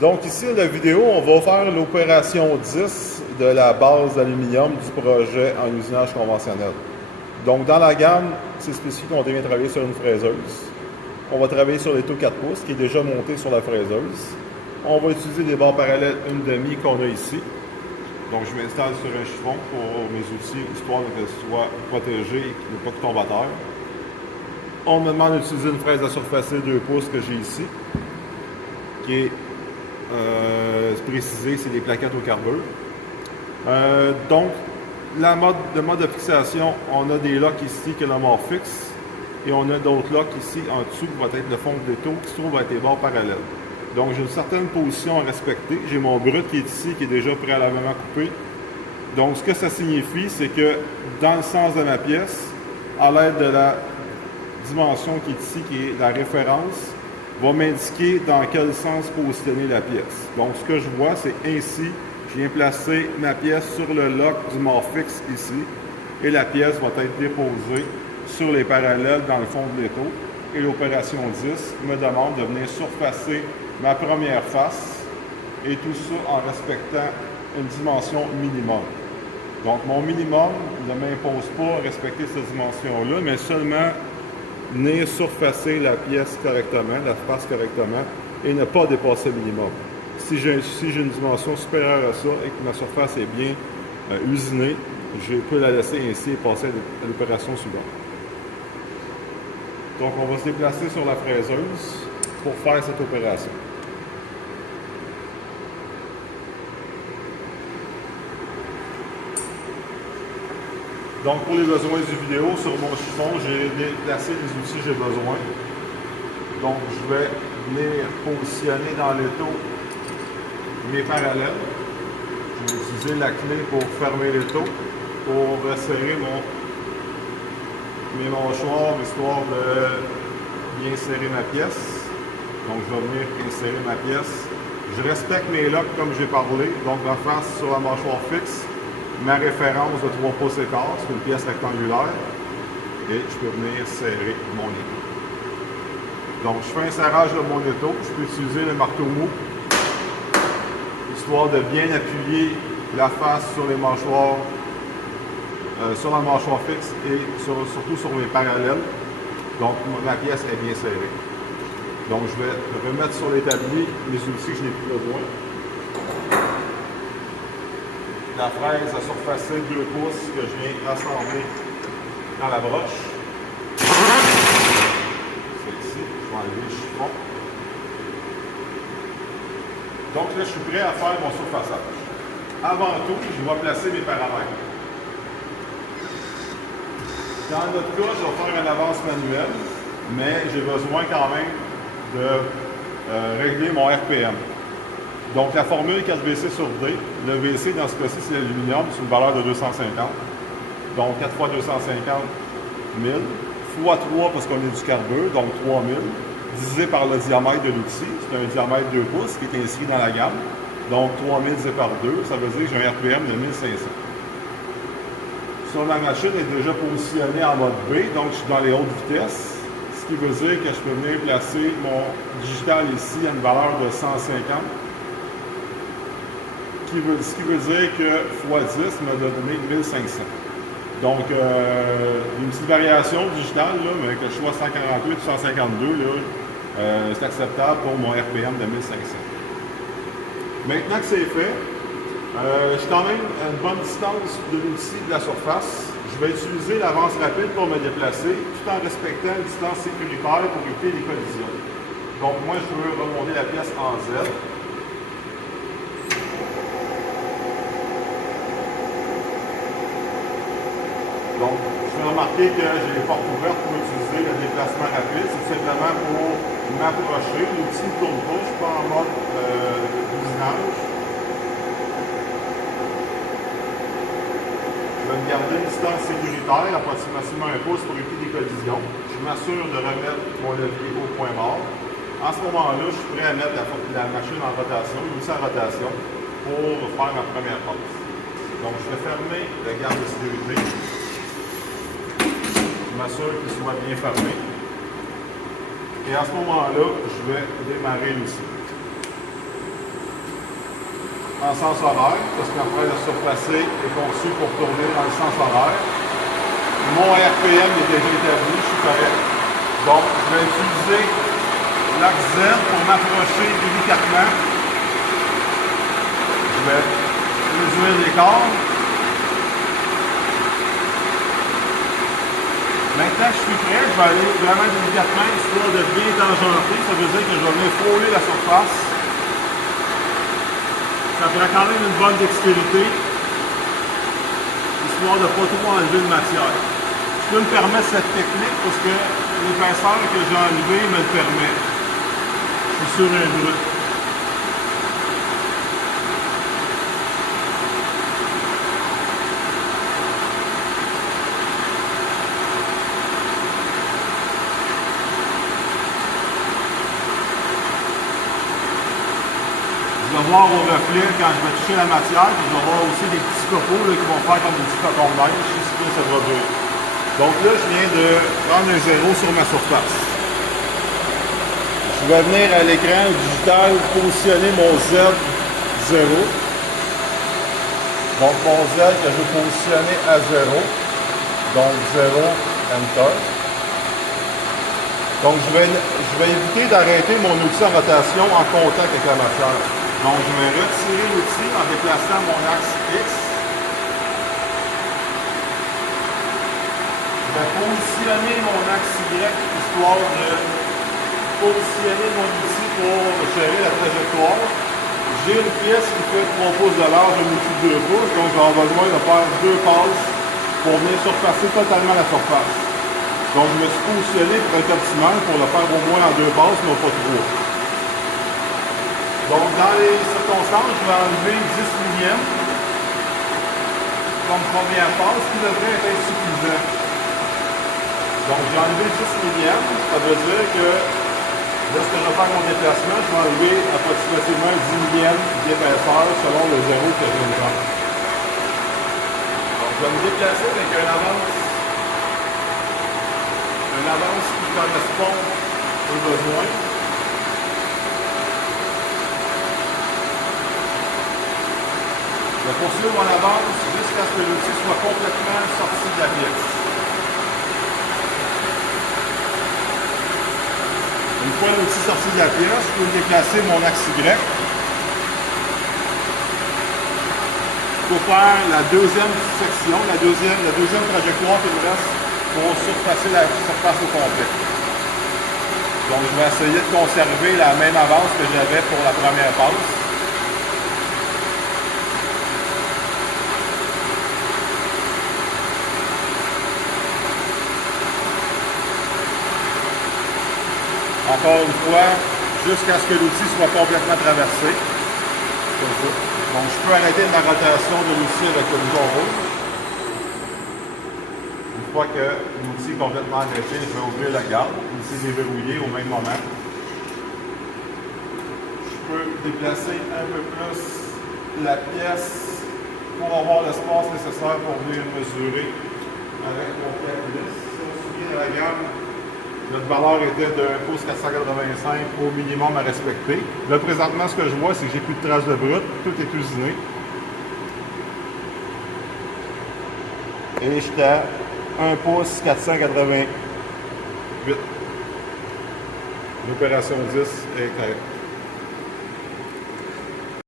Donc ici, dans la vidéo, on va faire l'opération 10 de la base d'aluminium du projet en usinage conventionnel. Donc dans la gamme, c'est spécifique qu'on vient travailler sur une fraiseuse. On va travailler sur l'étau 4 pouces qui est déjà monté sur la fraiseuse. On va utiliser des barres parallèles 1,5 qu'on a ici. Donc je m'installe sur un chiffon pour mes outils, histoire que ce soit protégé et qu'il n'y ait pas de tombe à terre. On me demande d'utiliser une fraise à surfacer 2 pouces que j'ai ici, qui est précisé, c'est des plaquettes au carbure. Donc, le mode de fixation, on a des locks ici que le mort fixe, et on a d'autres locks ici en dessous qui va être le fond de l'étau, qui se trouve à être les barres parallèles. Donc, j'ai une certaine position à respecter. J'ai mon brut qui est ici, qui est déjà préalablement coupé. Donc, ce que ça signifie, c'est que dans le sens de ma pièce, à l'aide de la dimension qui est ici, qui est la référence, va m'indiquer dans quel sens positionner la pièce. Donc, ce que je vois, c'est ainsi, je viens placer ma pièce sur le lock du mort fixe ici, et la pièce va être déposée sur les parallèles dans le fond de l'étau. Et l'opération 10 me demande de venir surfacer ma première face, et tout ça en respectant une dimension minimum. Donc, mon minimum ne m'impose pas respecter cette dimension-là, mais seulement venir surfacer la pièce correctement, la face correctement, et ne pas dépasser le minimum. Si j'ai une dimension supérieure à ça et que ma surface est bien usinée, je peux la laisser ainsi et passer à l'opération suivante. Donc, on va se déplacer sur la fraiseuse pour faire cette opération. Donc, pour les besoins du vidéo, sur mon chiffon, j'ai déplacé les outils que j'ai besoin. Donc, je vais venir positionner dans l'étau mes parallèles. Je vais utiliser la clé pour fermer l'étau, pour resserrer mes mâchoires, histoire de bien serrer ma pièce. Donc, je vais venir insérer ma pièce. Je respecte mes locks comme j'ai parlé, donc la face sur la mâchoire fixe. Ma référence de 3 pouces et quart, c'est une pièce rectangulaire, et je peux venir serrer mon étau. Donc, je fais un serrage de mon étau. Je peux utiliser le marteau mou, histoire de bien appuyer la face sur les mâchoires, sur la mâchoire fixe et surtout sur mes parallèles. Donc, ma pièce est bien serrée. Donc, je vais remettre sur l'établi les outils que je n'ai plus besoin. La fraise à surfacer 2 pouces que je viens assembler dans la broche. Celle-ci, je vais enlever le chiffon. Donc là, je suis prêt à faire mon surfaçage. Avant tout, je vais placer mes paramètres. Dans notre cas, je vais faire une avance manuelle, mais j'ai besoin quand même de régler mon RPM. Donc, la formule 4VC sur D, le VC dans ce cas-ci, c'est l'aluminium, c'est une valeur de 250. Donc, 4 fois 250, 1000, fois 3 parce qu'on est du carbure, donc 3000, divisé par le diamètre de l'outil, c'est un diamètre 2 pouces qui est inscrit dans la gamme. Donc, 3000 divisé par 2, ça veut dire que j'ai un RPM de 1500. Sur la machine est déjà positionnée en mode B, donc je suis dans les hautes vitesses, ce qui veut dire que je peux venir placer mon digital ici à une valeur de 150. Ce qui veut dire que x10 m'a donné 1500. Donc, une petite variation digitale, là, mais que je sois 148 ou 152, c'est acceptable pour mon RPM de 1500. Maintenant que c'est fait, je suis quand même à une bonne distance de l'outil de la surface. Je vais utiliser l'avance rapide pour me déplacer, tout en respectant une distance sécuritaire pour éviter les collisions. Donc, moi, je veux remonter la pièce en Z. Donc, je vais remarquer que j'ai les portes ouvertes pour utiliser le déplacement rapide. C'est simplement pour m'approcher. L'outil ne tourne pas, je ne suis pas en mode usinage. Je vais me garder une distance sécuritaire, approximativement 1 pouce pour éviter des collisions. Je m'assure de remettre mon levier au point mort. En ce moment-là, je suis prêt à mettre la machine en rotation, l'outil en rotation, pour faire ma première passe. Donc, je vais fermer la garde de sécurité. Je m'assure qu'il soit bien fermé. Et à ce moment-là, je vais démarrer l'outil. en sens horaire, parce qu'après le surplacé est conçu pour tourner dans le sens horaire. Mon RPM est déjà établi, je suis correct. Donc, je vais utiliser l'axe Z pour m'approcher délicatement. Je vais mesurer l'écart. Maintenant que je suis prêt, je vais aller vraiment délicatement, histoire de bien tangenter. Ça veut dire que je vais venir frôler la surface. Ça prend quand même une bonne dextérité, histoire de ne pas trop enlever de matière. Je peux me permettre cette technique parce que l'épaisseur que j'ai enlevé me le permet. Je suis sur un brut. Je vais voir au reflet quand je vais toucher la matière, puis je vais voir aussi des petits copeaux là, qui vont faire comme des petits cotons de neige, si bien ça va durer. Donc là, je viens de prendre un zéro sur ma surface. Je vais venir à l'écran digital positionner mon Z0. Donc mon Z que je vais positionner à 0. Donc 0, Enter. Donc je vais éviter d'arrêter mon outil en rotation en contact avec la matière. Donc je vais retirer l'outil en déplaçant mon axe X. Je vais positionner mon axe Y, histoire de positionner mon outil pour gérer la trajectoire. J'ai une pièce qui fait 3 pouces de large, un outil de 2 pouces, donc j'aurai besoin de faire 2 passes pour venir surfacer totalement la surface. Donc je me suis positionné pour être optimal pour le faire au moins en 2 passes, mais pas trop. Donc dans les circonstances, je vais enlever 10 millièmes comme première passe, qui devrait être suffisant. Donc j'ai enlevé 10 millièmes, ça veut dire que lorsque je vais faire mon déplacement, je vais enlever approximativement 10 millièmes d'épaisseur selon le zéro que je viens de prendre. Donc je vais me déplacer avec une avance qui correspond aux besoins. Je vais poursuivre mon avance jusqu'à ce que l'outil soit complètement sorti de la pièce. Une fois l'outil sorti de la pièce, je peux déplacer mon axe Y pour faire la deuxième section, la deuxième trajectoire qui me reste pour surpasser la surface au complet. Donc je vais essayer de conserver la même avance que j'avais pour la première passe. Encore une fois, jusqu'à ce que l'outil soit complètement traversé. Comme ça. Donc je peux arrêter ma rotation de l'outil avec le bouton rouge. Une fois que l'outil est complètement arrêté, je vais ouvrir la garde. L'outil est déverrouillé au même moment. Je peux déplacer un peu plus la pièce pour avoir l'espace nécessaire pour venir mesurer avec mon calculus. Si on se souvient de la gamme, notre valeur était de 1 pouce 485 au minimum à respecter. Là, présentement, ce que je vois, c'est que j'ai plus de traces de brut. Tout est usiné. Et j'étais à 1 pouce 488. L'opération 10 est correcte.